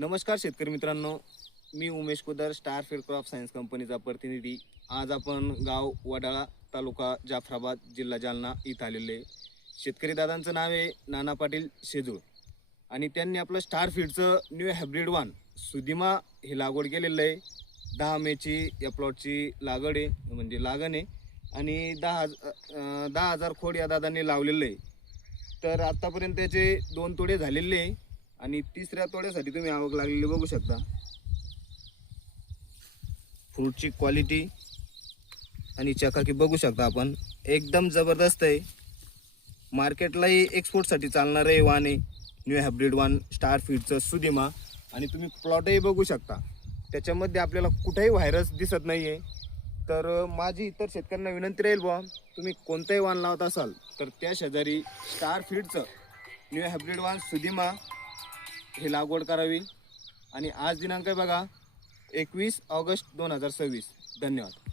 नमस्कार शेतकरी मित्रांनो, मी Umesh Kudar, Star Feed crop science कंपनीचा प्रतिनिधी। आज आपण गाव वडाळा, तालुका जाफराबाद, जिल्हा जालना इथं आलेले। शेतकरी दादांचं नाव आहे नाना पाटील शेजूळ आणि त्यांनी आपलं स्टार फीडचं न्यू हायब्रिड वान सुदिमा हे लागवड केलेलं आहे। 10 मेची या प्लॉटची लागवड आहे, म्हणजे लागण आहे आणि 10,000 खोड या दादांनी लावलेलं आहे। तर आतापर्यंत त्याचे 2 तोडे झालेले आहे आणि तिसऱ्या तोड्यासाठी तुम्ही आवक लागलेली बघू शकता। फ्रूटची क्वालिटी आणि चकाकी बघू शकता आपण, एकदम जबरदस्त आहे। मार्केटलाही एक्सपोर्टसाठी चालणार आहे वाण आहे, न्यू हायब्रिड वान स्टार फीडचं सुदिमा। आणि तुम्ही प्लॉटही बघू शकता, त्याच्यामध्ये आपल्याला कुठेही व्हायरस दिसत नाही आहे। तर माझी इतर शेतकऱ्यांना विनंती राहील बुवा, तुम्ही कोणताही वाण लावत असाल तर त्या शेजारी स्टार फीडचं न्यू हायब्रिड वान सुदिमा हे लागवड करावी। आणि आज दिनांक आहे बघा 21 ऑगस्ट 2026। धन्यवाद।